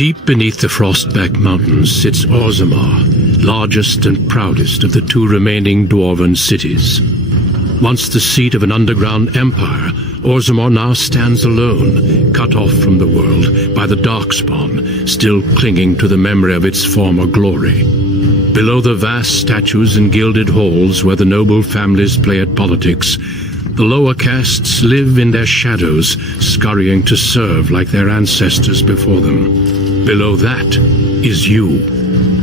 Deep beneath the Frostback Mountains sits Orzammar, largest and proudest of the two remaining dwarven cities. Once the seat of an underground empire, Orzammar now stands alone, cut off from the world by the Darkspawn, still clinging to the memory of its former glory. Below the vast statues and gilded halls where the noble families play at politics, the lower castes live in their shadows, scurrying to serve like their ancestors before them. Below that is you.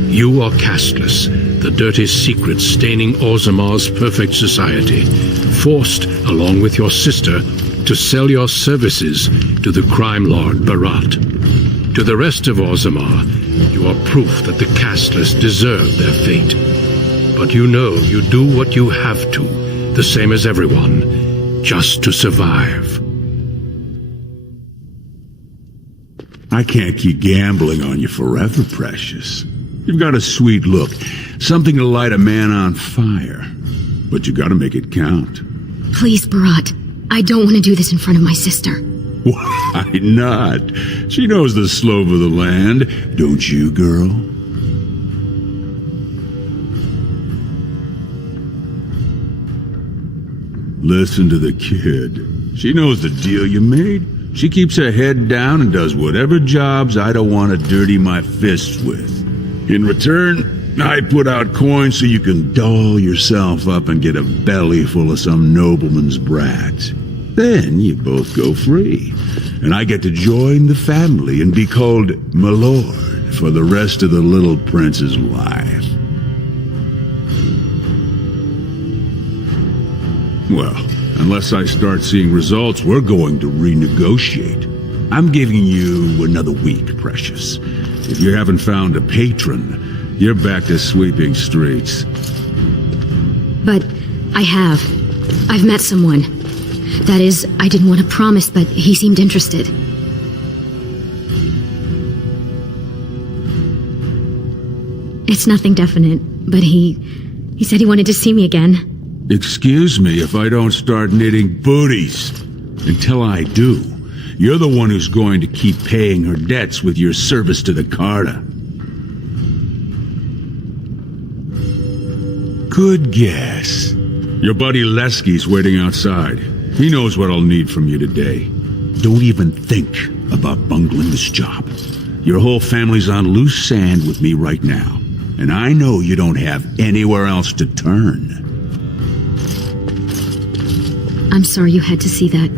You are casteless, the dirty secret staining Orzammar's perfect society, forced, along with your sister, to sell your services to the crime lord Barat. To the rest of Orzammar, you are proof that the casteless deserve their fate. But you know you do what you have to, the same as everyone, just to survive. I can't keep gambling on you forever, Precious. You've got a sweet look, something to light a man on fire. But you gotta make it count. Please, Barat. I don't want to do this in front of my sister. Why not? She knows the slope of the land, don't you, girl? Listen to the kid. She knows the deal you made. She keeps her head down and does whatever jobs I don't want to dirty my fists with. In return, I put out coins so you can doll yourself up and get a belly full of some nobleman's brat. Then you both go free, and I get to join the family and be called my lord for the rest of the little prince's life. Well, unless I start seeing results, we're going to renegotiate. I'm giving you another week, Precious. If you haven't found a patron, you're back to sweeping streets. But I have. I've met someone. That is, I didn't want to promise, but he seemed interested. It's nothing definite, but he said he wanted to see me again. Excuse me if I don't start knitting booties. Until I do, you're the one who's going to keep paying her debts with your service to the Carta. Good guess. Your buddy Lesky's waiting outside. He knows what I'll need from you today. Don't even think about bungling this job. Your whole family's on loose sand with me right now, and I know you don't have anywhere else to turn. I'm sorry you had to see that.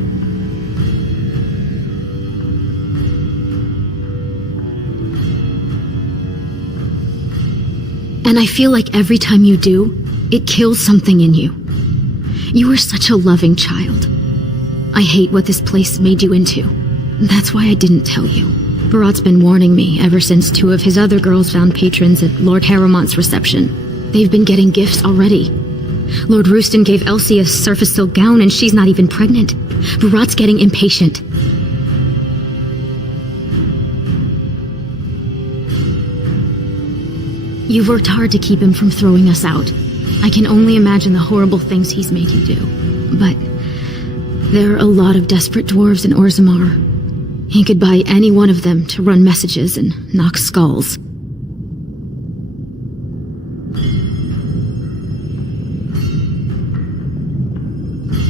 And I feel like every time you do, it kills something in you. You were such a loving child. I hate what this place made you into. That's why I didn't tell you. Barat's been warning me ever since two of his other girls found patrons at Lord Harrowmont's reception. They've been getting gifts already. Lord Rooston gave Elsie a surface silk gown and she's not even pregnant. Barat's getting impatient. You've worked hard to keep him from throwing us out. I can only imagine the horrible things he's made you do. But there are a lot of desperate dwarves in Orzammar. He could buy any one of them to run messages and knock skulls.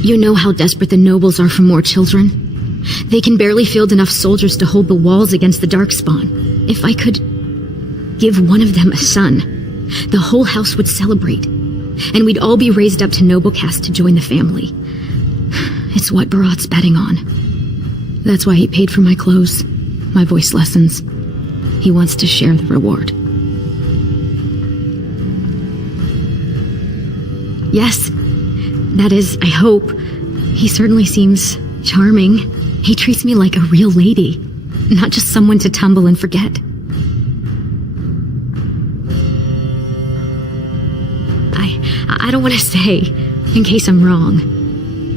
You know how desperate the nobles are for more children? They can barely field enough soldiers to hold the walls against the Darkspawn. If I could give one of them a son, the whole house would celebrate, and we'd all be raised up to noble caste to join the family. It's what Barat's betting on. That's why he paid for my clothes, my voice lessons. He wants to share the reward. Yes. That is, I hope. He certainly seems charming. He treats me like a real lady, not just someone to tumble and forget. I don't want to say, in case I'm wrong.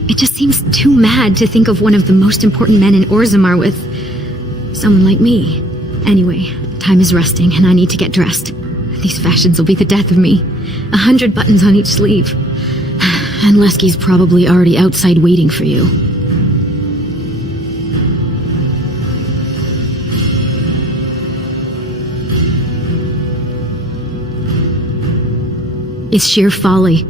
It just seems too mad to think of one of the most important men in Orzammar with someone like me. Anyway, time is rusting and I need to get dressed. These fashions will be the death of me. 100 buttons on each sleeve. And Lesky's probably already outside waiting for you. is sheer folly.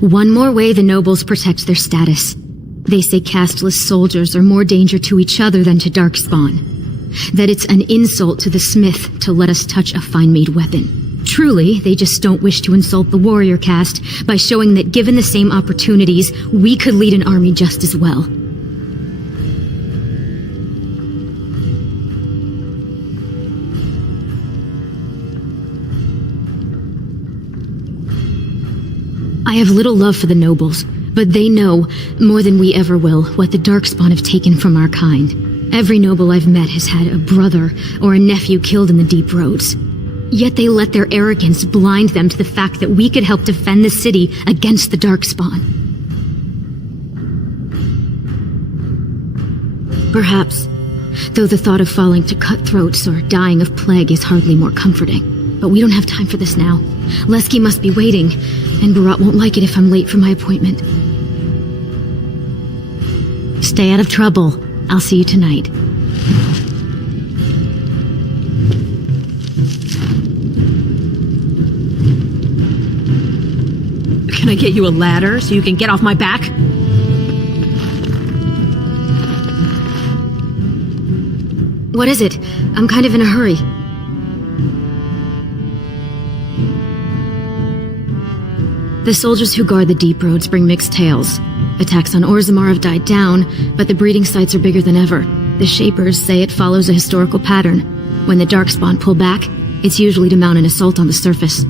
One more way the nobles protect their status. They say casteless soldiers are more danger to each other than to Darkspawn. That it's an insult to the smith to let us touch a fine-made weapon. Truly, they just don't wish to insult the warrior caste by showing that given the same opportunities, we could lead an army just as well. I have little love for the nobles, but they know, more than we ever will, what the Darkspawn have taken from our kind. Every noble I've met has had a brother or a nephew killed in the deep roads. Yet they let their arrogance blind them to the fact that we could help defend the city against the Darkspawn. Perhaps, though the thought of falling to cutthroats or dying of plague is hardly more comforting. But we don't have time for this now. Lesky must be waiting, and Barat won't like it if I'm late for my appointment. Stay out of trouble. I'll see you tonight. Can I get you a ladder so you can get off my back? What is it? I'm kind of in a hurry. The soldiers who guard the deep roads bring mixed tales. Attacks on Orzammar have died down, but the breeding sites are bigger than ever. The Shapers say it follows a historical pattern. When the Darkspawn pull back, it's usually to mount an assault on the surface.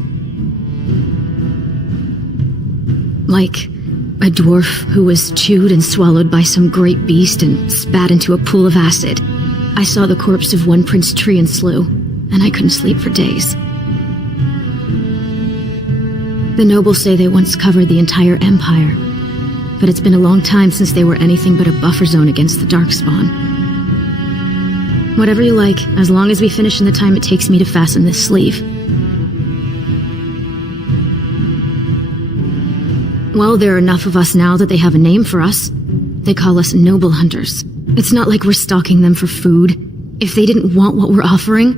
Like a dwarf who was chewed and swallowed by some great beast and spat into a pool of acid. I saw the corpse of one Prince Treant slew, and I couldn't sleep for days. The nobles say they once covered the entire empire, but it's been a long time since they were anything but a buffer zone against the Darkspawn. Whatever you like, as long as we finish in the time it takes me to fasten this sleeve. Well, there are enough of us now that they have a name for us. They call us noble hunters. It's not like we're stalking them for food. If they didn't want what we're offering,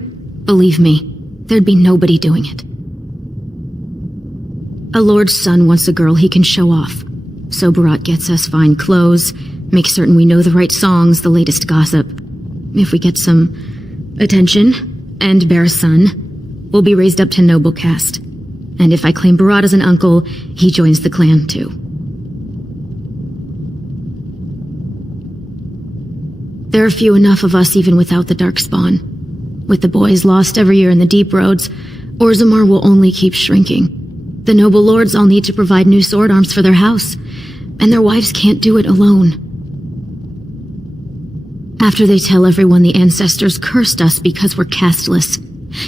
believe me, there'd be nobody doing it. A lord's son wants a girl he can show off. So Barat gets us fine clothes, makes certain we know the right songs, the latest gossip. If we get some attention, and bear a son, we'll be raised up to noble caste. And if I claim Barat as an uncle, he joins the clan too. There are few enough of us even without the Darkspawn. With the boys lost every year in the deep roads, Orzammar will only keep shrinking. The noble lords all need to provide new sword arms for their house, and their wives can't do it alone. After they tell everyone the ancestors cursed us because we're casteless,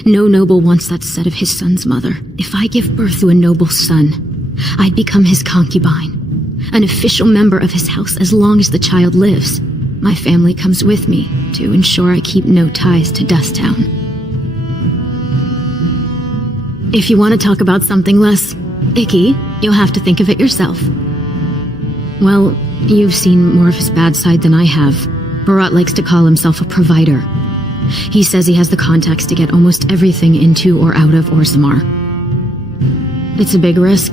no noble wants that said of his son's mother. If I give birth to a noble son, I'd become his concubine, an official member of his house as long as the child lives. My family comes with me to ensure I keep no ties to Dusttown. If you want to talk about something less icky, you'll have to think of it yourself. Well, you've seen more of his bad side than I have. Barat likes to call himself a provider. He says he has the contacts to get almost everything into or out of Orzammar. It's a big risk,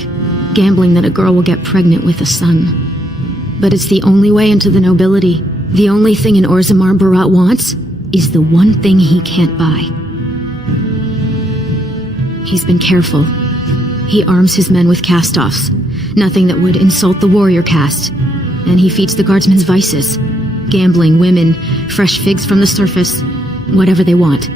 gambling that a girl will get pregnant with a son. But it's the only way into the nobility. The only thing in Orzammar Barat wants is the one thing he can't buy. He's been careful. He arms his men with cast-offs, nothing that would insult the warrior caste. And he feeds the guardsmen's vices. Gambling, women, fresh figs from the surface, whatever they want.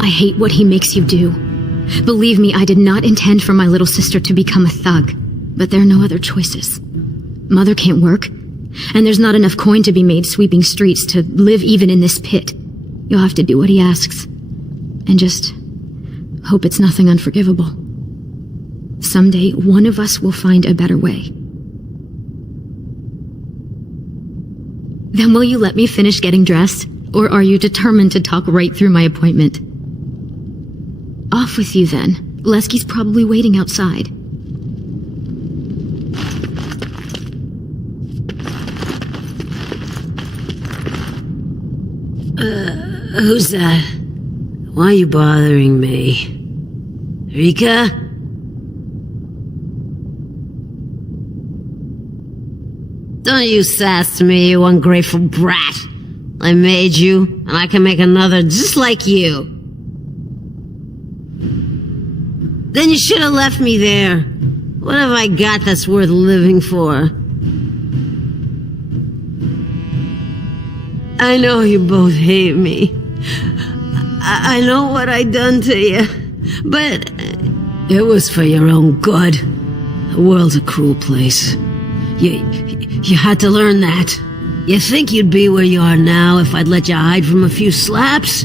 I hate what he makes you do. Believe me, I did not intend for my little sister to become a thug. But there are no other choices. Mother can't work, and there's not enough coin to be made sweeping streets to live even in this pit. You'll have to do what he asks, and just hope it's nothing unforgivable. Someday, one of us will find a better way. Then will you let me finish getting dressed, or are you determined to talk right through my appointment? Off with you then. Lesky's probably waiting outside. Who's that? Why are you bothering me? Rika? Don't you sass me, you ungrateful brat. I made you, and I can make another just like you. Then you should have left me there. What have I got that's worth living for? I know you both hate me. I know what I done to you, but it was for your own good. The world's a cruel place. You had to learn that. You think you'd be where you are now if I'd let you hide from a few slaps?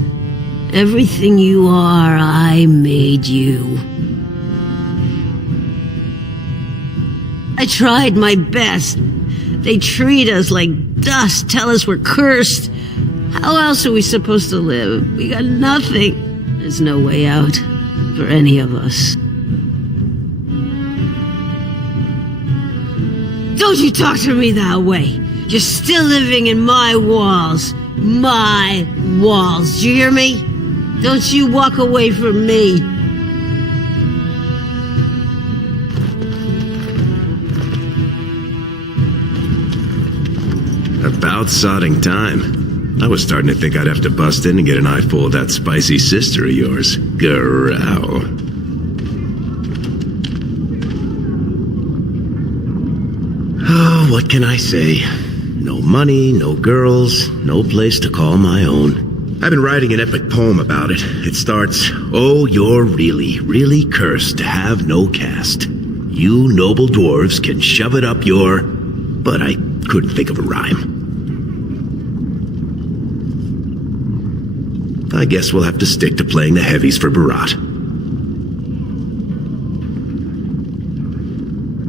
Everything you are, I made you. I tried my best. They treat us like dust, tell us we're cursed. How else are we supposed to live? We got nothing. There's no way out for any of us. Don't you talk to me that way. You're still living in my walls. My walls. Do you hear me? Don't you walk away from me. About sodding time. I was starting to think I'd have to bust in and get an eyeful of that spicy sister of yours. Growl. Oh, what can I say? No money, no girls, no place to call my own. I've been writing an epic poem about it. It starts, "Oh, you're really, really cursed to have no caste. You noble dwarves can shove it up your..." But I couldn't think of a rhyme. I guess we'll have to stick to playing the heavies for Barat.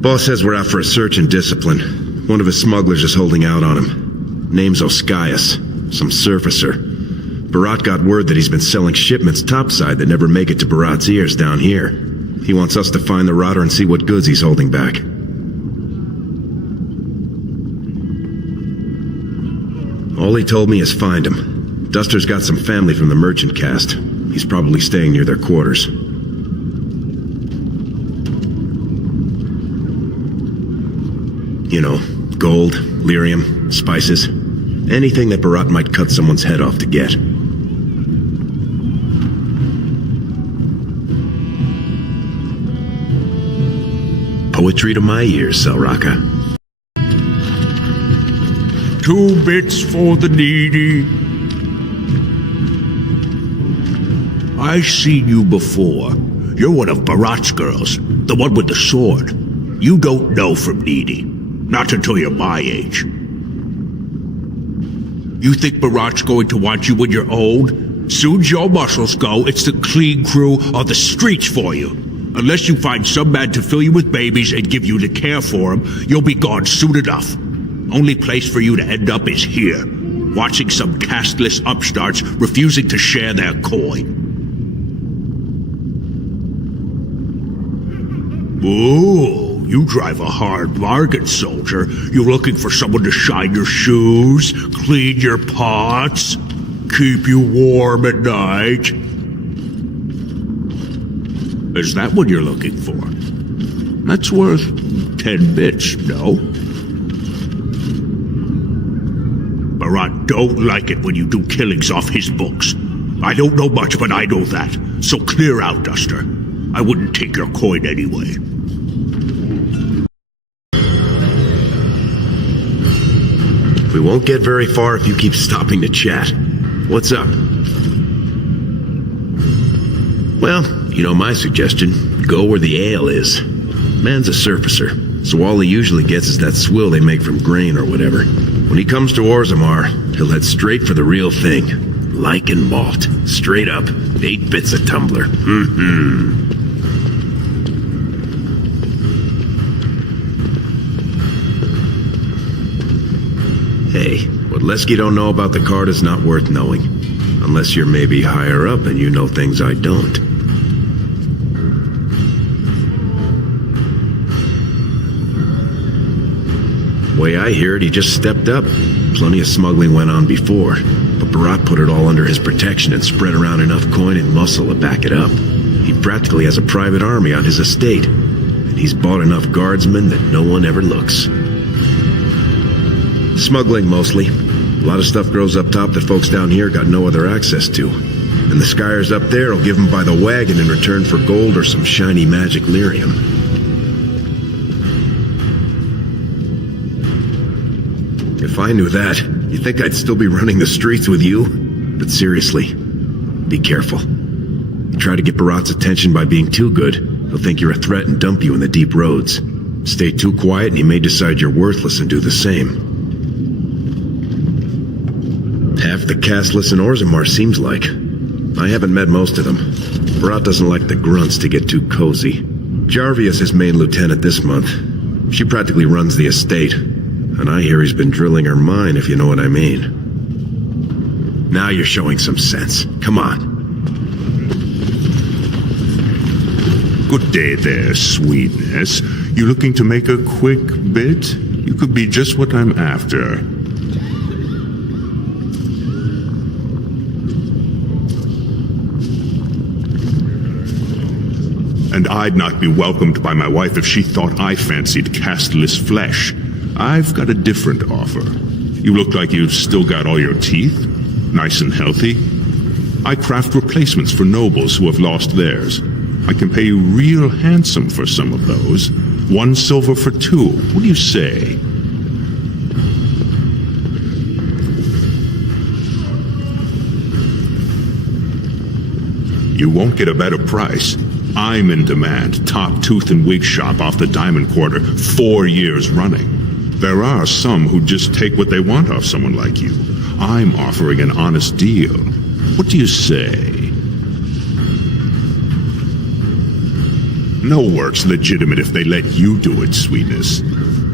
Boss says we're out for a search and discipline. One of his smugglers is holding out on him. Name's Oskias, some surfacer. Barat got word that he's been selling shipments topside that never make it to Barat's ears down here. He wants us to find the rotter and see what goods he's holding back. All he told me is find him. Duster's got some family from the merchant caste. He's probably staying near their quarters. You know, gold, lyrium, spices. Anything that Barat might cut someone's head off to get. Poetry to my ears, Selraka. 2 bits for the needy. I've seen you before. You're one of Barat's girls, the one with the sword. You don't know from needy. Not until you're my age. You think Barat's going to want you when you're old? Soon's your muscles go, it's the clean crew or the streets for you. Unless you find some man to fill you with babies and give you the care for them, you'll be gone soon enough. Only place for you to end up is here, watching some casteless upstarts refusing to share their coin. Ooh, you drive a hard bargain, soldier. You're looking for someone to shine your shoes, clean your pots, keep you warm at night. Is that what you're looking for? That's worth 10 bits, no? Barat don't like it when you do killings off his books. I don't know much, but I know that. So clear out, Duster. I wouldn't take your coin anyway. We won't get very far if you keep stopping to chat. What's up? Well, you know my suggestion. Go where the ale is. Man's a surfacer, so all he usually gets is that swill they make from grain or whatever. When he comes to Orzammar, he'll head straight for the real thing. Lichen malt. Straight up. 8 bits a tumbler. Hey, what Lesky don't know about the card is not worth knowing. Unless you're maybe higher up and you know things I don't. Way I hear it, he just stepped up. Plenty of smuggling went on before. but Barat put it all under his protection and spread around enough coin and muscle to back it up. He practically has a private army on his estate, and he's bought enough guardsmen that no one ever looks. Smuggling, mostly. A lot of stuff grows up top that folks down here got no other access to. And the Skyers up there will give them by the wagon in return for gold or some shiny magic lyrium. If I knew that, you'd think I'd still be running the streets with you. But seriously, be careful. You try to get Barat's attention by being too good, he'll think you're a threat and dump you in the deep roads. Stay too quiet and he may decide you're worthless and do the same. Half the casteless in Orzammar seems like. I haven't met most of them. Barat doesn't like the grunts to get too cozy. Jarvia's his main lieutenant this month. She practically runs the estate. And I hear he's been drilling her mine, if you know what I mean. Now you're showing some sense. Come on. Good day there, sweetness. You looking to make a quick bit? You could be just what I'm after. And I'd not be welcomed by my wife if she thought I fancied casteless flesh. I've got a different offer. You look like you've still got all your teeth, nice and healthy. I craft replacements for nobles who have lost theirs. I can pay you real handsome for some of those. 1 silver for 2. What do you say? You won't get a better price. I'm in demand, top tooth and wig shop off the Diamond Quarter, 4 years running. There are some who just take what they want off someone like you. I'm offering an honest deal. What do you say? No work's legitimate if they let you do it, sweetness.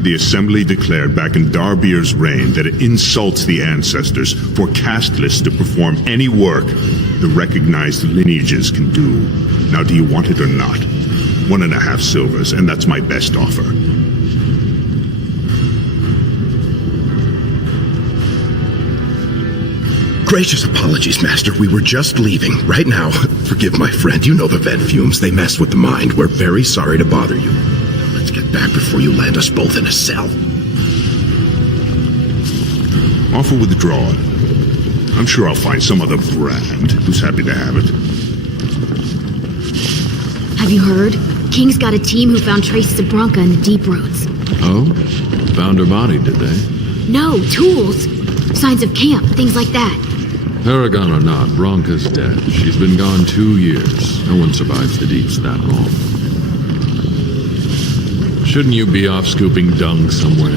The Assembly declared back in Darbier's reign that it insults the ancestors for casteless to perform any work the recognized lineages can do. Now, do you want it or not? 1.5 silvers, and that's my best offer. Gracious apologies, Master. We were just leaving. Right now, forgive my friend. You know the vent fumes. They mess with the mind. We're very sorry to bother you. Now let's get back before you land us both in a cell. Offer withdrawn. I'm sure I'll find some other brand who's happy to have it. Have you heard? King's got a team who found traces of Bronca in the deep roads. Oh? Found her body, did they? No, tools. Signs of camp, things like that. Paragon or not, Bronca's dead. She's been gone 2 years. No one survives the deeps that long. Shouldn't you be off scooping dung somewhere?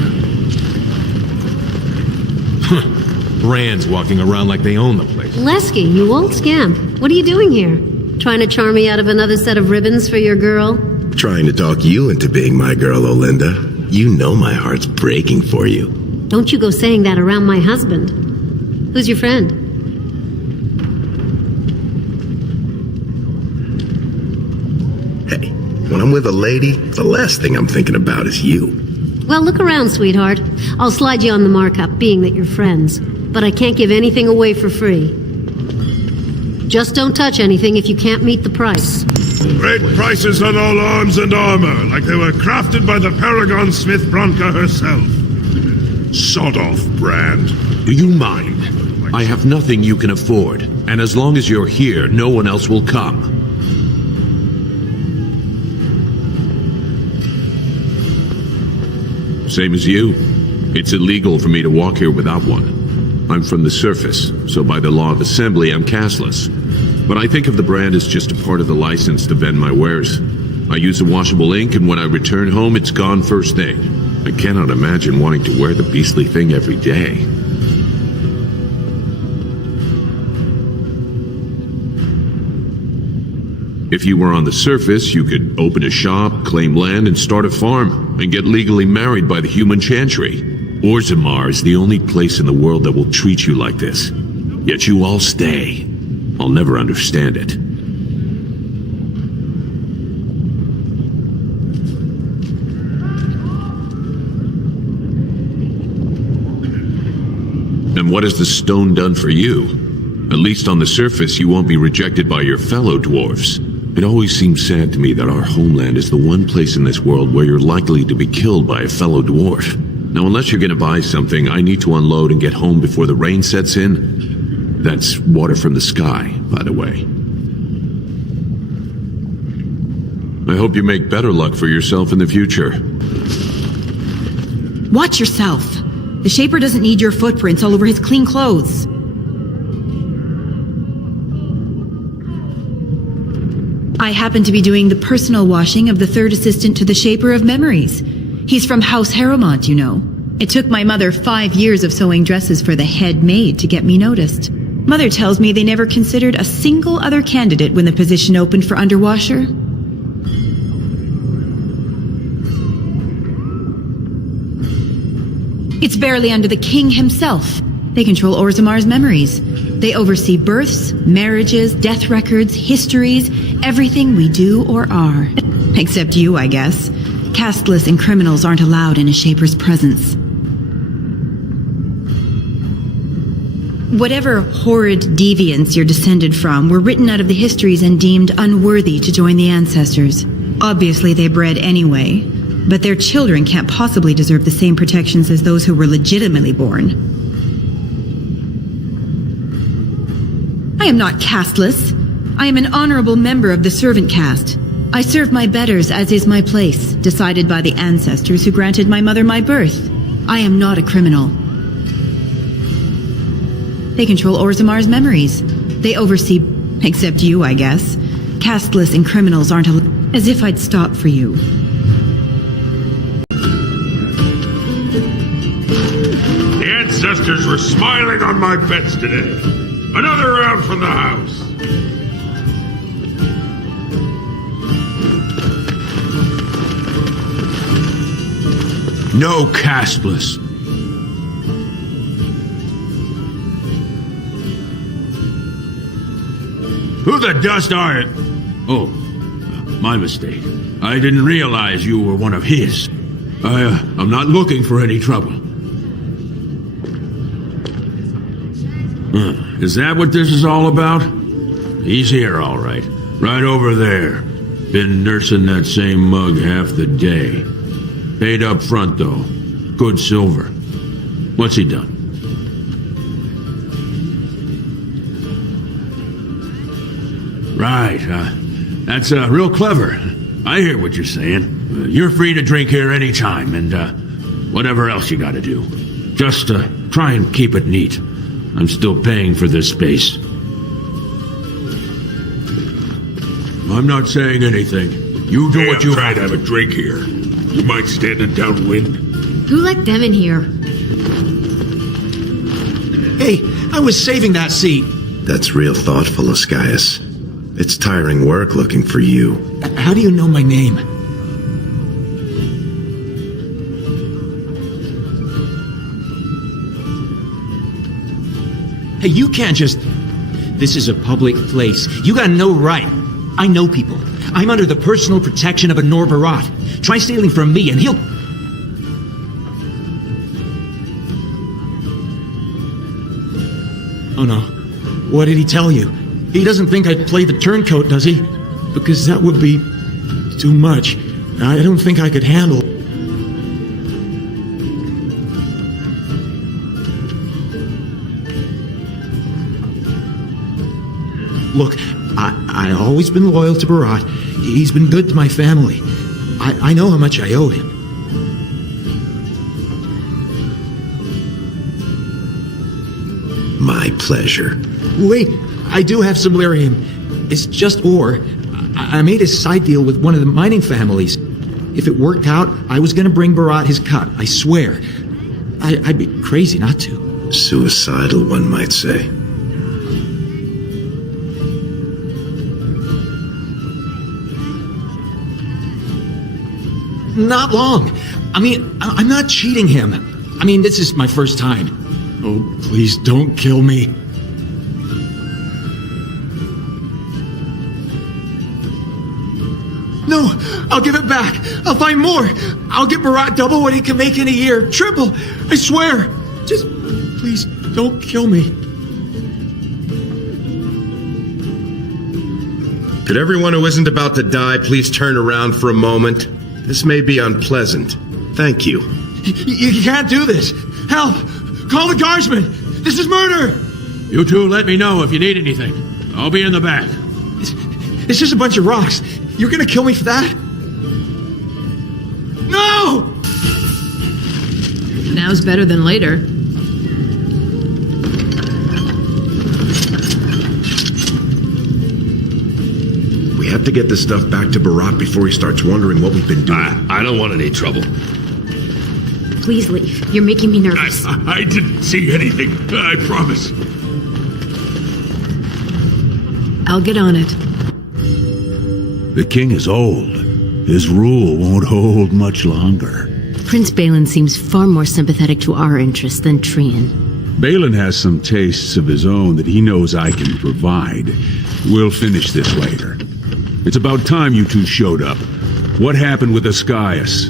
Brands walking around like they own the place. Lesky, you old scamp. What are you doing here? Trying to charm me out of another set of ribbons for your girl? Trying to talk you into being my girl, Olinda. You know my heart's breaking for you. Don't you go saying that around my husband. Who's your friend? Hey, when I'm with a lady, the last thing I'm thinking about is you. Well, look around, sweetheart. I'll slide you on the markup, being that you're friends. But I can't give anything away for free. Just don't touch anything if you can't meet the price. Great prices on all arms and armor, like they were crafted by the Paragon Smith Bronca herself. Sod off, Brand. Do you mind? I have nothing you can afford, and as long as you're here, no one else will come. Same as you. It's illegal for me to walk here without one. I'm from the surface, so by the law of assembly, I'm casteless. But I think of the brand as just a part of the license to vend my wares. I use a washable ink, and when I return home, it's gone first thing. I cannot imagine wanting to wear the beastly thing every day. If you were on the surface, you could open a shop, claim land, and start a farm, and get legally married by the human chantry. Orzammar is the only place in the world that will treat you like this. Yet you all stay. I'll never understand it. And what has the stone done for you? At least on the surface, you won't be rejected by your fellow dwarves. It always seems sad to me that our homeland is the one place in this world where you're likely to be killed by a fellow dwarf. Now, unless you're gonna buy something, I need to unload and get home before the rain sets in. That's water from the sky, by the way. I hope you make better luck for yourself in the future. Watch yourself. The Shaper doesn't need your footprints all over his clean clothes. I happen to be doing the personal washing of the third assistant to the Shaper of Memories. He's from House Errant, you know. It took my mother 5 years of sewing dresses for the head maid to get me noticed. Mother tells me they never considered a single other candidate when the position opened for underwasher. It's barely under the king himself. They control Orzamar's memories. They oversee births, marriages, death records, histories, everything we do or are. Except you, I guess. Casteless and criminals aren't allowed in a Shaper's presence. Whatever horrid deviants you're descended from were written out of the histories and deemed unworthy to join the ancestors. Obviously they bred anyway, but their children can't possibly deserve the same protections as those who were legitimately born. I am not casteless. I am an honorable member of the servant caste. I serve my betters as is my place, decided by the ancestors who granted my mother my birth. I am not a criminal. They control Orzamar's memories. They oversee, except you, I guess. Casteless and criminals aren't as if I'd stop for you. The ancestors were smiling on my bets today. Another round from the house. No casteless. Who the dust are you? Oh, my mistake. I didn't realize you were one of his. I'm not looking for any trouble. Is that what this is all about? He's here, all right. Right over there. Been nursing that same mug half the day. Paid up front, though. Good silver. What's he done? Right, that's real clever. I hear what you're saying. You're free to drink here anytime, and whatever else you gotta do. Just try and keep it neat. I'm still paying for this space. I'm not saying anything. You do what you try to have a drink here. You mind standing downwind? Who let them in here? Hey, I was saving that seat. That's real thoughtful, Ascaius. It's tiring work looking for you. How do you know my name? Hey, you can't just... This is a public place. You got no right. I know people. I'm under the personal protection of a Norbarat. Try stealing from me and he'll... Oh no. What did he tell you? He doesn't think I'd play the turncoat, does he? Because that would be too much. I don't think I could handle... Look, I've always been loyal to Barat. He's been good to my family. I know how much I owe him. My pleasure. Wait, I do have some lyrium. It's just ore. I made a side deal with one of the mining families. If it worked out, I was going to bring Barat his cut, I swear. I'd be crazy not to. Suicidal, one might say. Not long. I mean, I'm not cheating him. I mean, this is my first time. Oh, please don't kill me. No, I'll give it back. I'll find more. I'll get Barat double what he can make in a year. Triple. I swear. Just, please, Don't kill me. Could everyone who isn't about to die please turn around for a moment? This may be unpleasant. Thank you. You can't do this. Help! Call the guardsmen! This is murder! You two let me know if you need anything. I'll be in the back. It's just a bunch of rocks. You're gonna kill me for that? No! Now's better than later. We have to get this stuff back to Barat before he starts wondering what we've been doing. I don't want any trouble. Please leave. You're making me nervous. I didn't see anything. I promise. I'll get on it. The king is old. His rule won't hold much longer. Prince Balin seems far more sympathetic to our interests than Trian. Balin has some tastes of his own that he knows I can provide. We'll finish this later. It's about time you two showed up. What happened with Ascaius?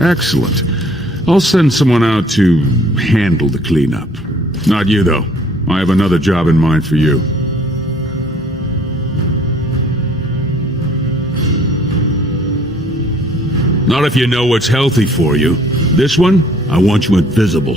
Excellent. I'll send someone out to handle the cleanup. Not you, though. I have another job in mind for you. Not if you know what's healthy for you. This one, I want you invisible.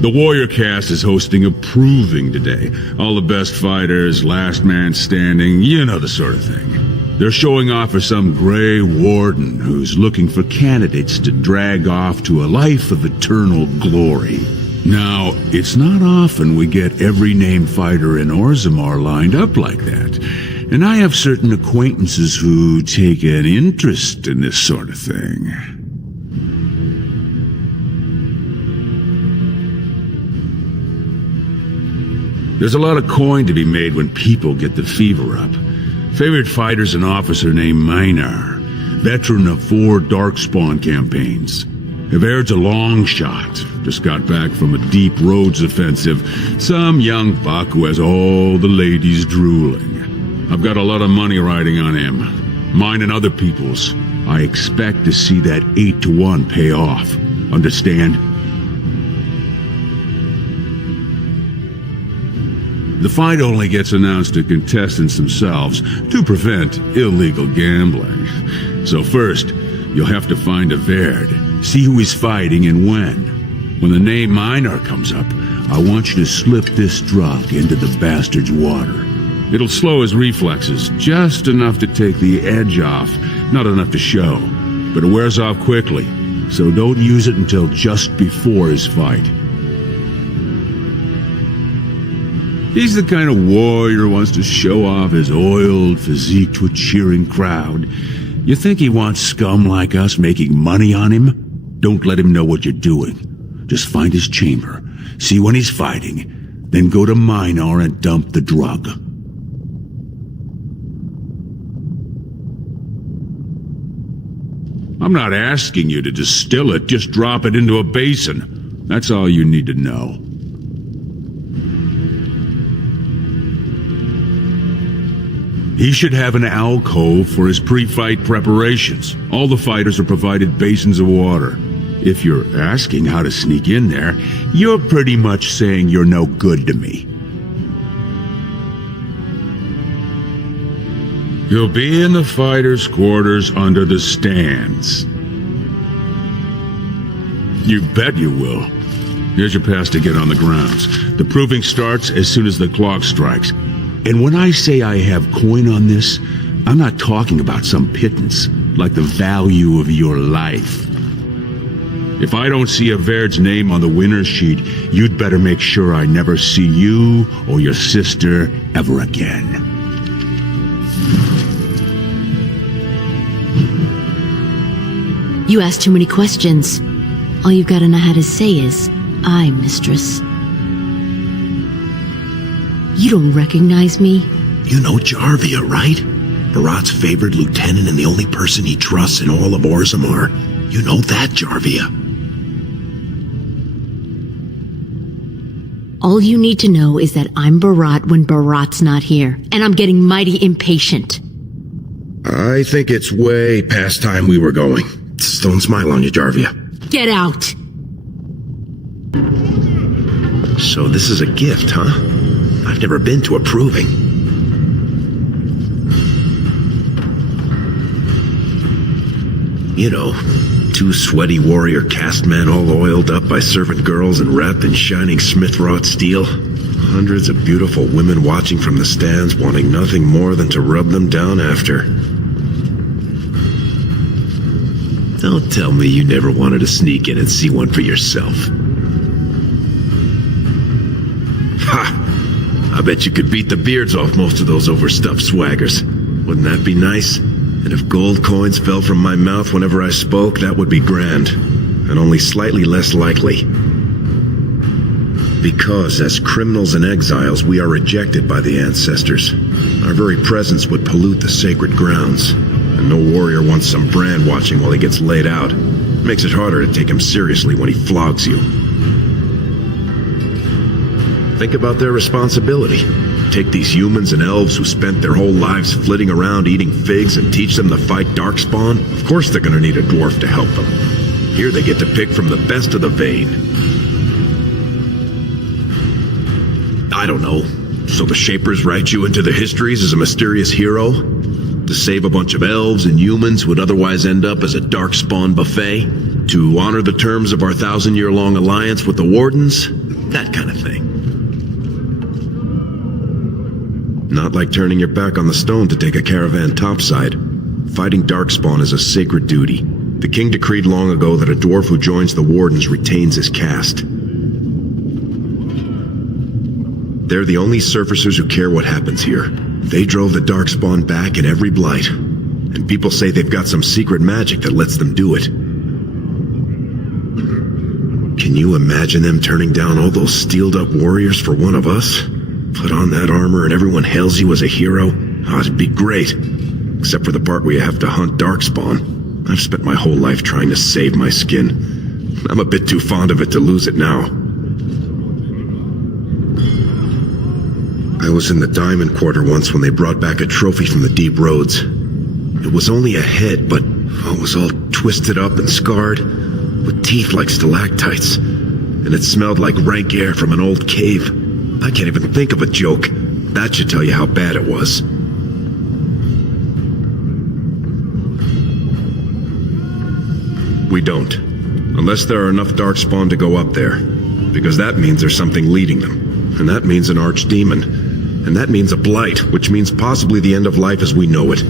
The warrior cast is hosting a proving today. All the best fighters, last man standing, you know the sort of thing. They're showing off for some gray warden who's looking for candidates to drag off to a life of eternal glory. Now, it's not often we get every named fighter in Orzammar lined up like that. And I have certain acquaintances who take an interest in this sort of thing. There's a lot of coin to be made when people get the fever up. Favorite fighter's an officer named Minar, veteran of 4 Darkspawn campaigns. Evaird's a long shot, just got back from a deep roads offensive. Some young buck who has all the ladies drooling. I've got a lot of money riding on him. Mine and other people's. I expect to see that 8-to-1 pay off. Understand? The fight only gets announced to contestants themselves to prevent illegal gambling. So first, you'll have to find Evaird, see who he's fighting and when. When the name Minar comes up, I want you to slip this drug into the bastard's water. It'll slow his reflexes, just enough to take the edge off, not enough to show. But it wears off quickly, so don't use it until just before his fight. He's the kind of warrior who wants to show off his oiled physique to a cheering crowd. You think he wants scum like us making money on him? Don't let him know what you're doing. Just find his chamber, see when he's fighting, then go to Minar and dump the drug. I'm not asking you to distill it, just drop it into a basin. That's all you need to know. He should have an alcove for his pre-fight preparations. All the fighters are provided basins of water. If you're asking how to sneak in there, you're pretty much saying you're no good to me. You'll be in the fighters' quarters under the stands. You bet you will. Here's your pass to get on the grounds. The proving starts as soon as the clock strikes. And when I say I have coin on this, I'm not talking about some pittance, like the value of your life. If I don't see Evaird's name on the winner's sheet, you'd better make sure I never see you or your sister ever again. You ask too many questions. All you've got to know how to say is, "Aye, mistress." You don't recognize me? You know Jarvia, right? Barat's favorite lieutenant and the only person he trusts in all of Orzammar. You know that, Jarvia. All you need to know is that I'm Barat when Barat's not here, and I'm getting mighty impatient. I think it's way past time we were going. Don't smile on you, Jarvia. Get out! So this is a gift, huh? I've never been to a proving. You know, 2 sweaty warrior caste men all oiled up by servant girls and wrapped in shining smith-wrought steel. Hundreds of beautiful women watching from the stands, wanting nothing more than to rub them down after. Don't tell me you never wanted to sneak in and see one for yourself. Ha! I bet you could beat the beards off most of those overstuffed swaggers. Wouldn't that be nice? And if gold coins fell from my mouth whenever I spoke, that would be grand. And only slightly less likely. Because as criminals and exiles, we are rejected by the ancestors. Our very presence would pollute the sacred grounds. And no warrior wants some brand watching while he gets laid out. Makes it harder to take him seriously when he flogs you. Think about their responsibility. Take these humans and elves who spent their whole lives flitting around eating figs and teach them to fight darkspawn. Of course they're gonna need a dwarf to help them. Here they get to pick from the best of the vein. I don't know. So the Shapers write you into the histories as a mysterious hero? To save a bunch of elves and humans who would otherwise end up as a darkspawn buffet? To honor the terms of our 1,000-year-long alliance with the Wardens? That kind of thing. Not like turning your back on the stone to take a caravan topside. Fighting darkspawn is a sacred duty. The king decreed long ago that a dwarf who joins the Wardens retains his caste. They're the only surfacers who care what happens here. They drove the darkspawn back in every blight. And people say they've got some secret magic that lets them do it. Can you imagine them turning down all those steeled-up warriors for one of us? Put on that armor and everyone hails you as a hero? Oh, it'd be great. Except for the part where you have to hunt darkspawn. I've spent my whole life trying to save my skin. I'm a bit too fond of it to lose it now. I was in the Diamond Quarter once when they brought back a trophy from the deep roads. It was only a head, but it was all twisted up and scarred, with teeth like stalactites, and it smelled like rank air from an old cave. I can't even think of a joke. That should tell you how bad it was. We don't. Unless there are enough darkspawn to go up there. Because that means there's something leading them. And that means an archdemon. And that means a blight, which means possibly the end of life as we know it.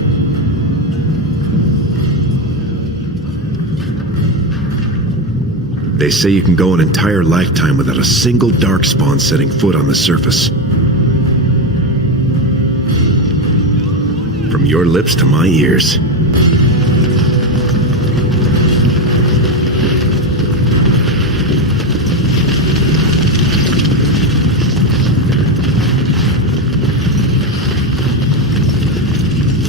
They say you can go an entire lifetime without a single darkspawn setting foot on the surface. From your lips to my ears.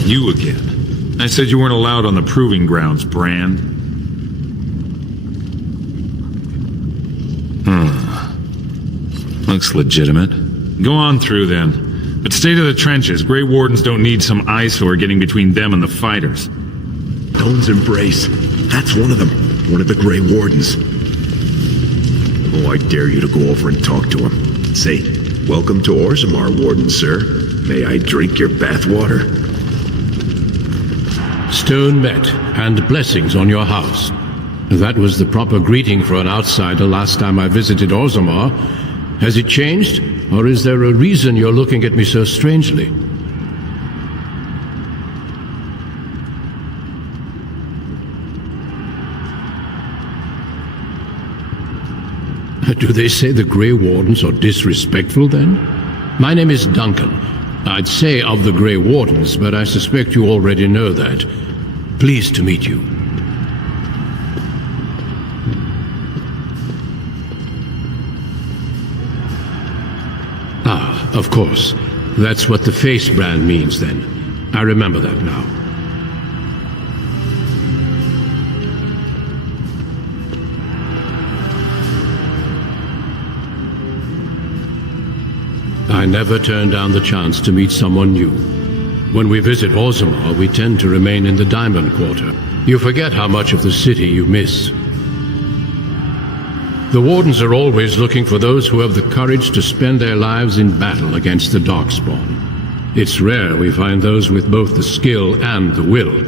You again. I said you weren't allowed on the proving grounds, Brand. Looks legitimate. Go on through then. But stay to the trenches. Grey Wardens don't need some eyesore getting between them and the fighters. Doan's Embrace. That's one of them. One of the Grey Wardens. Oh, I dare you to go over and talk to him. Say, welcome to Orzammar, Warden, sir. May I drink your bathwater? Stone met, and blessings on your house. That was the proper greeting for an outsider last time I visited Orzammar. Has it changed, or is there a reason you're looking at me so strangely? Do they say the Grey Wardens are disrespectful, then? My name is Duncan. I'd say of the Grey Wardens, but I suspect you already know that. Pleased to meet you. Ah, of course. That's what the face brand means, then. I remember that now. I never turned down the chance to meet someone new. When we visit Orzammar, we tend to remain in the Diamond Quarter. You forget how much of the city you miss. The Wardens are always looking for those who have the courage to spend their lives in battle against the Darkspawn. It's rare we find those with both the skill and the will.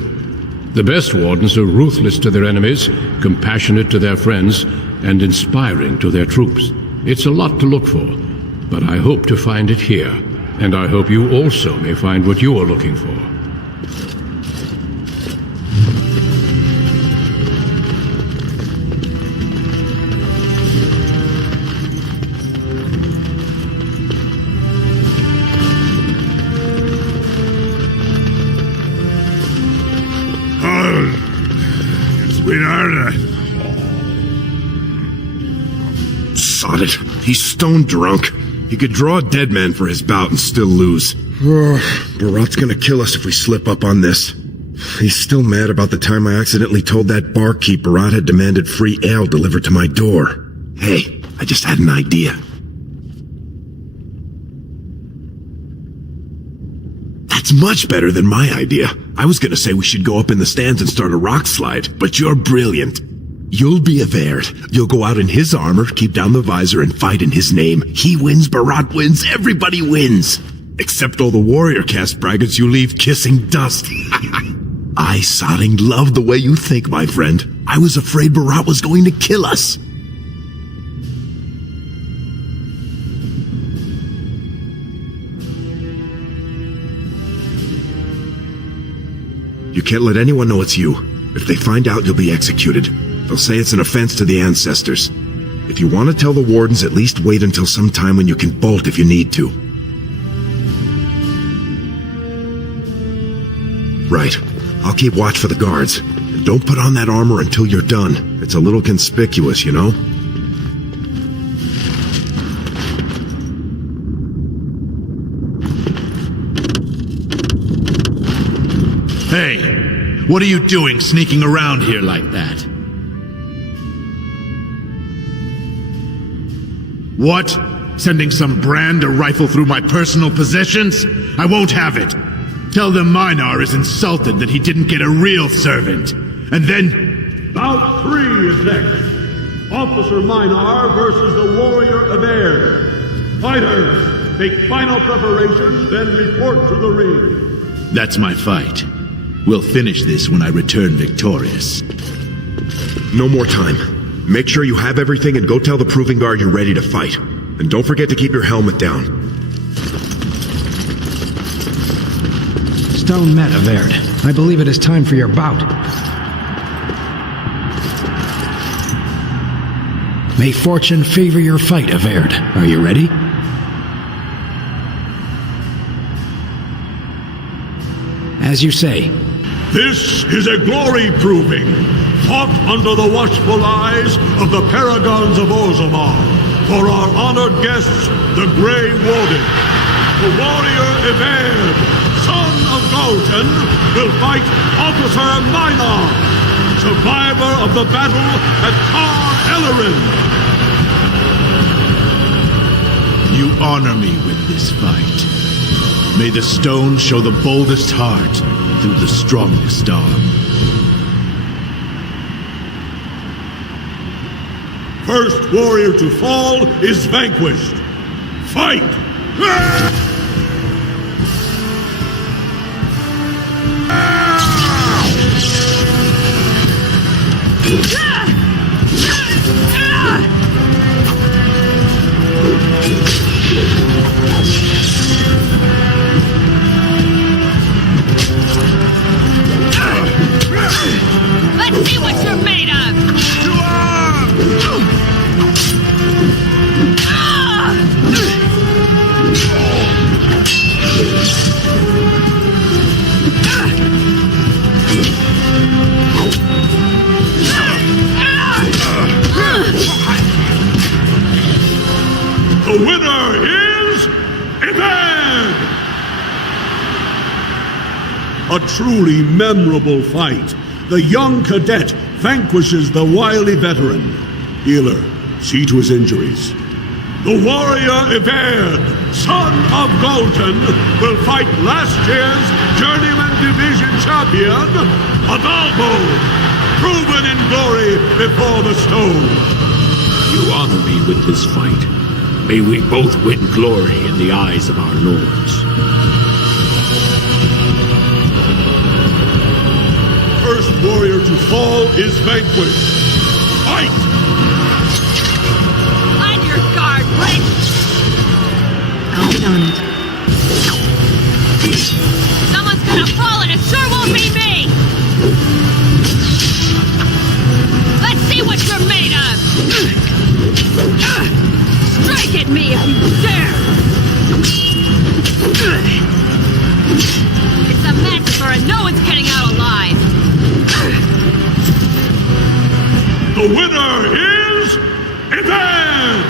The best Wardens are ruthless to their enemies, compassionate to their friends, and inspiring to their troops. It's a lot to look for, but I hope to find it here, and I hope you also may find what you are looking for. Sweetheart, Sod it. He's stone drunk. He could draw a dead man for his bout and still lose. Barat's gonna kill us if we slip up on this. He's still mad about the time I accidentally told that barkeep Barat had demanded free ale delivered to my door. Hey, I just had an idea. That's much better than my idea. I was gonna say we should go up in the stands and start a rock slide, but you're brilliant. You'll be a Verd. You'll go out in his armor, keep down the visor, and fight in his name. He wins, Barat wins, everybody wins. Except all the warrior caste braggarts you leave kissing dust. I, Sodding, love the way you think, my friend. I was afraid Barat was going to kill us. You can't let anyone know it's you. If they find out, you'll be executed. They'll say it's an offense to the ancestors. If you want to tell the Wardens, at least wait until some time when you can bolt if you need to. Right. I'll keep watch for the guards. And don't put on that armor until you're done. It's a little conspicuous, you know? Hey, what are you doing sneaking around here like that? What? Sending some brand to rifle through my personal possessions? I won't have it. Tell them Minar is insulted that he didn't get a real servant. And then... Bout 3 is next. Officer Minar versus the warrior of Air. Fighters, make final preparations, then report to the ring. That's my fight. We'll finish this when I return victorious. No more time. Make sure you have everything and go tell the Proving Guard you're ready to fight. And don't forget to keep your helmet down. Stone met, Verd. I believe it is time for your bout. May fortune favor your fight, Verd. Are you ready? As you say. This is a glory proving, fought under the watchful eyes of the paragons of Orzammar, for our honored guests, the Grey Warden. The warrior Everd, son of Galton, will fight Officer Minar, survivor of the battle at Tar Ellerin. You honor me with this fight. May the stone show the boldest heart through the strongest arm. First warrior to fall is vanquished. Fight! Let's see what you're made of! The winner is Errant! A truly memorable fight. The young cadet vanquishes the wily veteran. Healer, see to his injuries. The warrior Errant, son of Galton, will fight last year's Journeyman Division champion, Adalbo, proven in glory before the stone. You honor me with this fight. May we both win glory in the eyes of our lords. First warrior to fall is vanquished. Fight! On your guard, Rich! Outdone. Someone's gonna fall and it sure won't be me! Let's see what you're made of! Strike at me if you dare! It's a massacre and no one's getting out alive! The winner is Errant!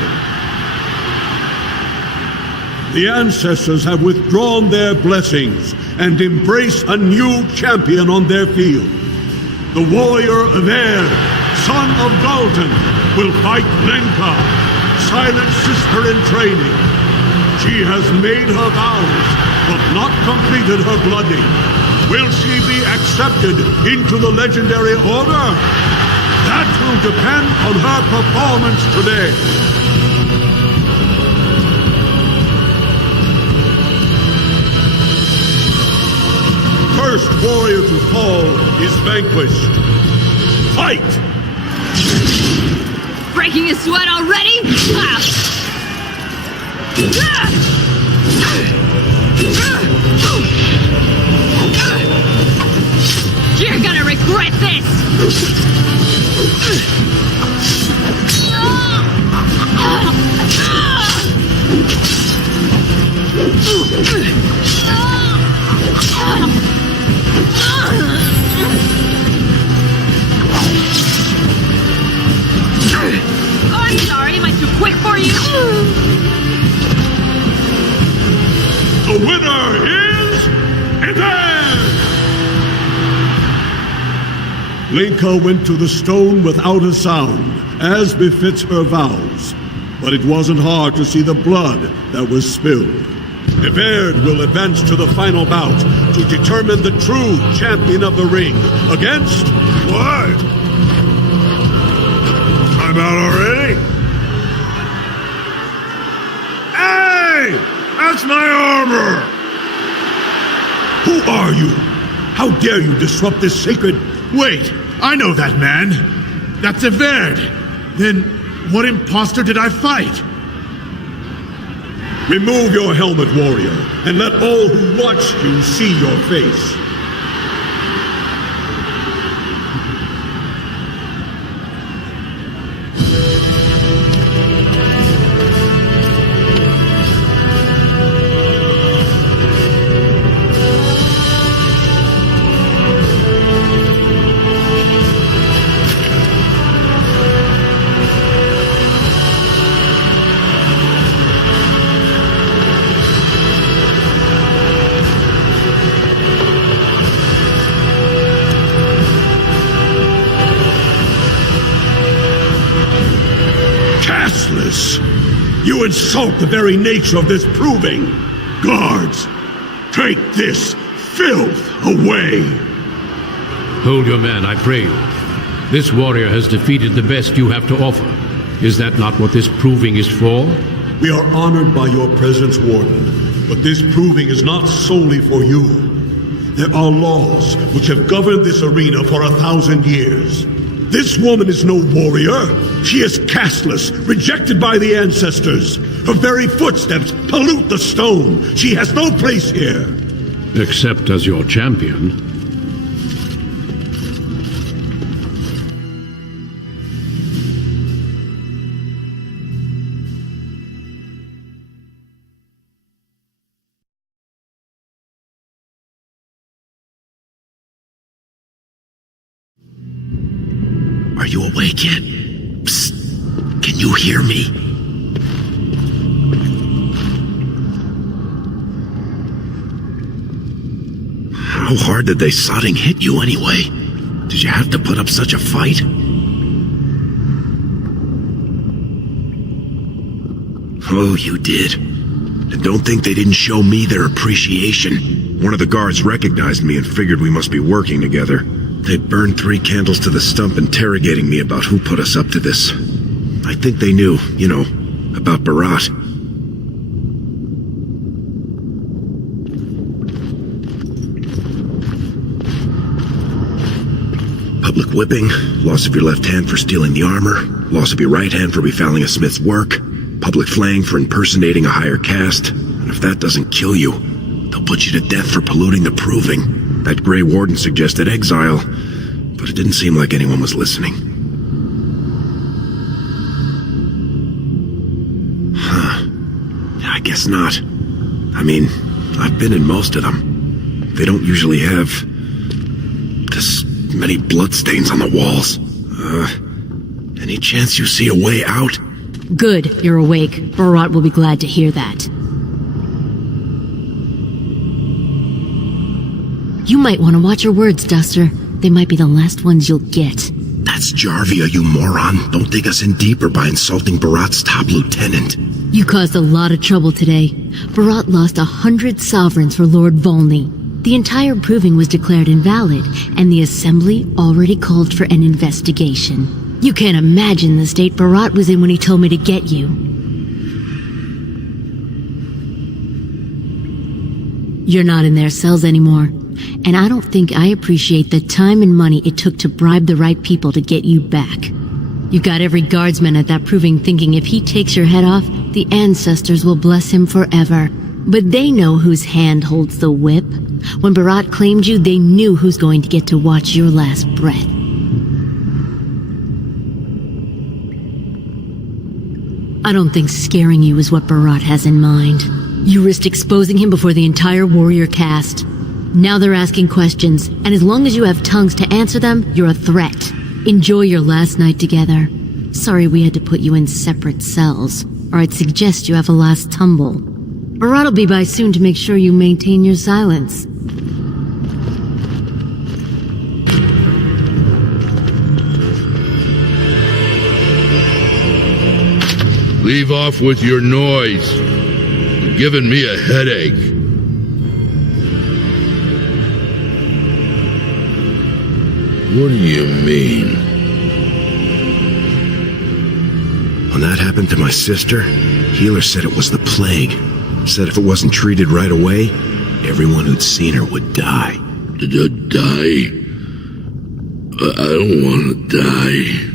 The ancestors have withdrawn their blessings and embrace a new champion on their field. The warrior Errant, son of Galton, will fight Lenka, silent sister in training. She has made her vows, but not completed her blooding. Will she be accepted into the legendary order? That will depend on her performance today. First warrior to fall is vanquished. Fight! Breaking a sweat already? You're gonna regret this! I'm sorry, am I too quick for you? The winner is Errant! Lenka went to the stone without a sound, as befits her vows. But it wasn't hard to see the blood that was spilled. Errant will advance to the final bout to determine the true champion of the ring against... What? I'm out already? Hey! That's my armor! Who are you? How dare you disrupt this sacred... Wait, I know that man. That's Errant. Then what imposter did I fight? Remove your helmet, warrior, and let all who watch you see your face. You insult the very nature of this proving. Guards, take this filth away. Hold your man, I pray you. This warrior has defeated the best you have to offer. Is that not what this proving is for? We are honored by your presence, Warden, but this proving is not solely for you. There are laws which have governed this arena for 1,000 years. This woman is no warrior. She is casteless, rejected by the ancestors. Her very footsteps pollute the stone. She has no place here. Except as your champion. Are you awake yet? Psst. Can you hear me? How hard did they sodding hit you anyway? Did you have to put up such a fight? Oh, you did. And don't think they didn't show me their appreciation. One of the guards recognized me and figured we must be working together. They burned 3 candles to the stump interrogating me about who put us up to this. I think they knew, about Bharat. Public whipping, loss of your left hand for stealing the armor, loss of your right hand for befouling a smith's work, public flaying for impersonating a higher caste, and if that doesn't kill you, they'll put you to death for polluting the proving. That Grey Warden suggested exile, but it didn't seem like anyone was listening. Huh. I guess not. I mean, I've been in most of them. They don't usually have this many bloodstains on the walls. Any chance you see a way out? Good, you're awake. Bharat will be glad to hear that. You might want to watch your words, Duster. They might be the last ones you'll get. That's Jarvia, you moron. Don't dig us in deeper by insulting Bharat's top lieutenant. You caused a lot of trouble today. Bharat lost 100 sovereigns for Lord Volney. The entire proving was declared invalid, and the Assembly already called for an investigation. You can't imagine the state Bharat was in when he told me to get you. You're not in their cells anymore, and I don't think I appreciate the time and money it took to bribe the right people to get you back. You got every guardsman at that proving thinking if he takes your head off, the ancestors will bless him forever. But they know whose hand holds the whip. When Bharat claimed you, they knew who's going to get to watch your last breath. I don't think scaring you is what Bharat has in mind. You risked exposing him before the entire warrior caste. Now they're asking questions, and as long as you have tongues to answer them, you're a threat. Enjoy your last night together. Sorry we had to put you in separate cells, or I'd suggest you have a last tumble. Bharat will be by soon to make sure you maintain your silence. Leave off with your noise. You're giving me a headache. What do you mean? When that happened to my sister, Healer said it was the plague. Said if it wasn't treated right away, everyone who'd seen her would die. Die? I don't want to die.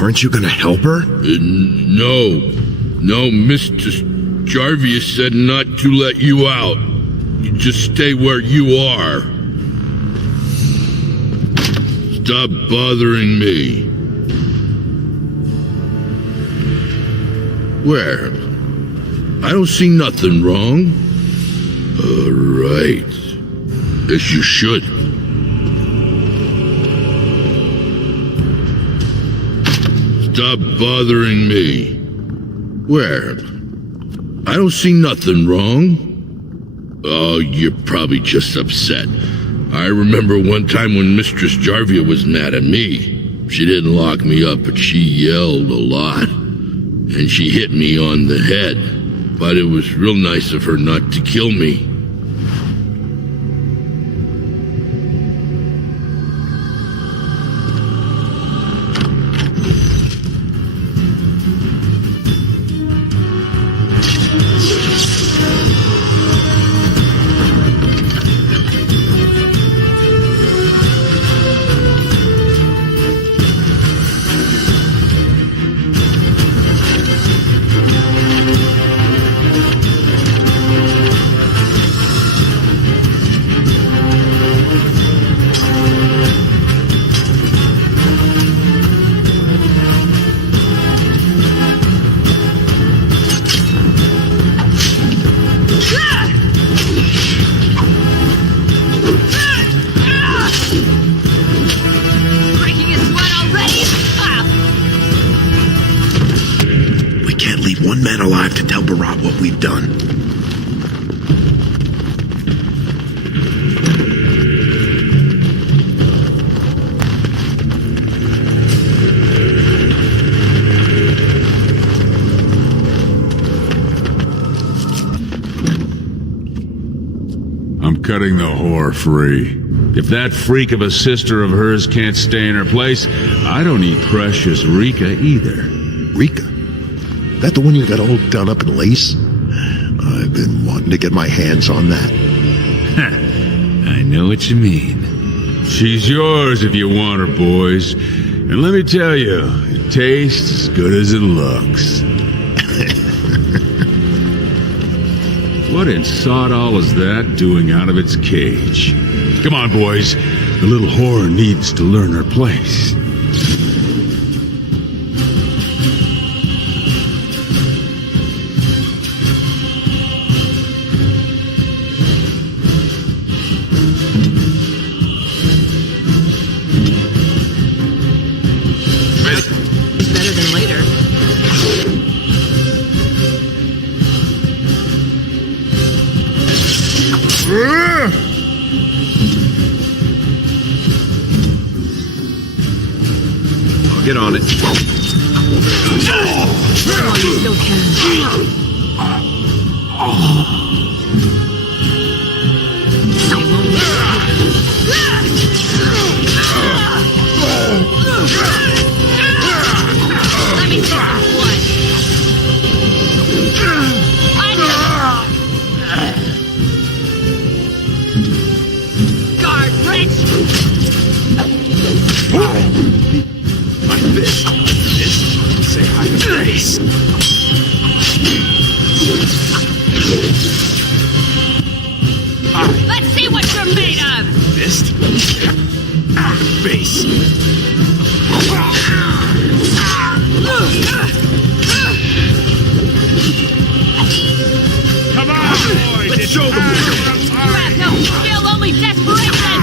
Aren't you gonna help her? No, Mr. Jarvia said not to let you out. You just stay where you are. Stop bothering me. Where? I don't see nothing wrong. All right. As you should. Stop bothering me. Where? I don't see nothing wrong. Oh, you're probably just upset. I remember one time when Mistress Jarvia was mad at me. She didn't lock me up, but she yelled a lot. And she hit me on the head. But it was real nice of her not to kill me. One man alive to tell Bharat what we've done. cutting the whore free. If that freak of a sister of hers can't stay in her place, I don't need precious Rika either. Rika? That the one you got all done up in lace? I've been wanting to get my hands on that. I know what you mean. She's yours if you want her, boys. And let me tell you, it tastes as good as it looks. What in sod all is that doing out of its cage? Come on, boys. The little whore needs to learn her place. Better than later. I'll get on it. Oh, you still can. Let me see some blood. Guard, Rich! My fist. Fist. Say hi to face. Let's see what you're made of! Fist. Face. Come on, boys! Let's show them. You have no skill, only desperation!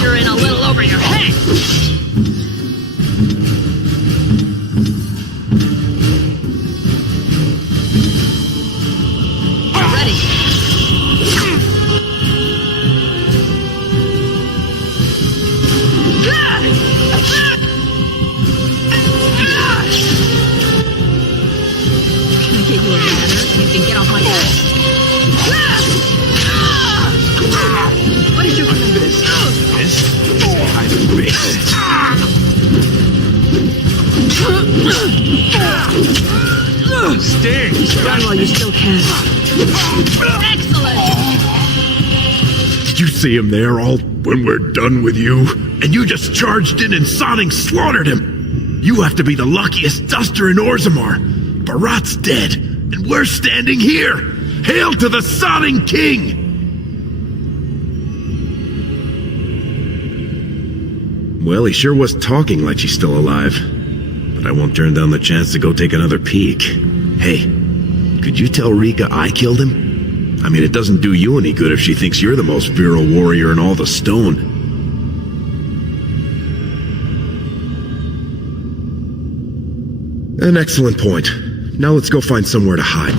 You're in a little over your head! Ready! Can I get you a ladder so you can get off my back? What did you call this? Fist. Say hi to face. Stings! Run while you still can. Excellent! Did you see him there all when we're done with you? And you just charged in and sodding slaughtered him! You have to be the luckiest duster in Orzammar. Barat's dead, and we're standing here! Hail to the sodding king! Well, he sure was talking like she's still alive. But I won't turn down the chance to go take another peek. Hey, could you tell Rika I killed him? I mean, it doesn't do you any good if she thinks you're the most virile warrior in all the stone. An excellent point. Now let's go find somewhere to hide.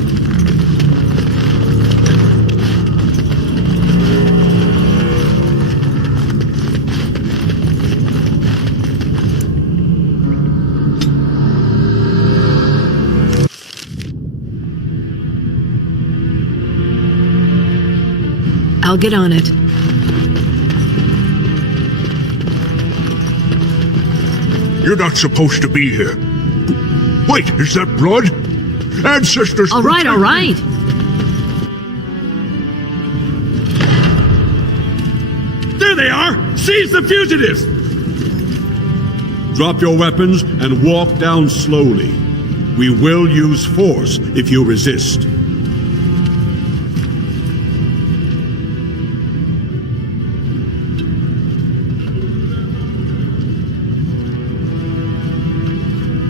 I'll get on it. You're not supposed to be here. Wait, is that blood? Ancestors... All right, all right. There they are! Seize the fugitives! Drop your weapons and walk down slowly. We will use force if you resist.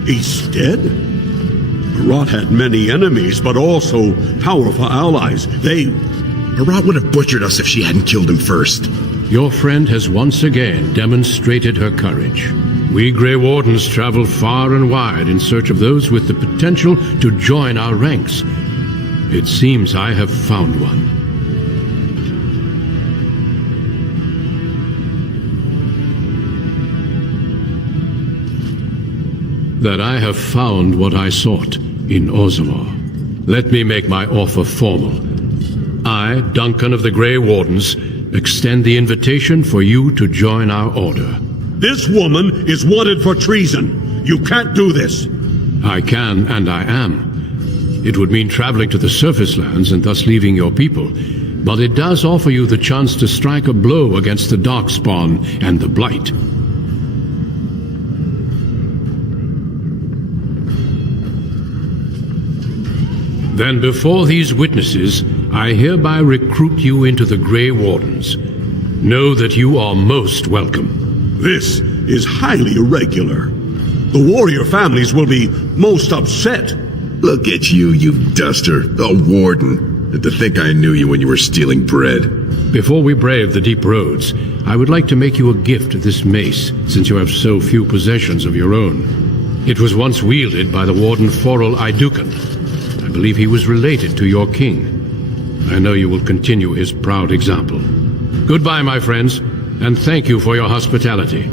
He's dead? Barat had many enemies, but also powerful allies. Barat would have butchered us if she hadn't killed him first. Your friend has once again demonstrated her courage. We Grey Wardens travel far and wide in search of those with the potential to join our ranks. It seems I have found one. That I have found what I sought in Orzammar. Let me make my offer formal. I, Duncan of the Grey Wardens, extend the invitation for you to join our order. This woman is wanted for treason. You can't do this. I can, and I am. It would mean traveling to the surface lands and thus leaving your people, but it does offer you the chance to strike a blow against the Darkspawn and the Blight. Then before these witnesses, I hereby recruit you into the Grey Wardens. Know that you are most welcome. This is highly irregular. The warrior families will be most upset. Look at you, you duster, a warden. And to think I knew you when you were stealing bread. Before we brave the deep roads, I would like to make you a gift of this mace, since you have so few possessions of your own. It was once wielded by the warden Forel Idukan. I believe he was related to your king. I know you will continue his proud example. Goodbye, my friends, and thank you for your hospitality.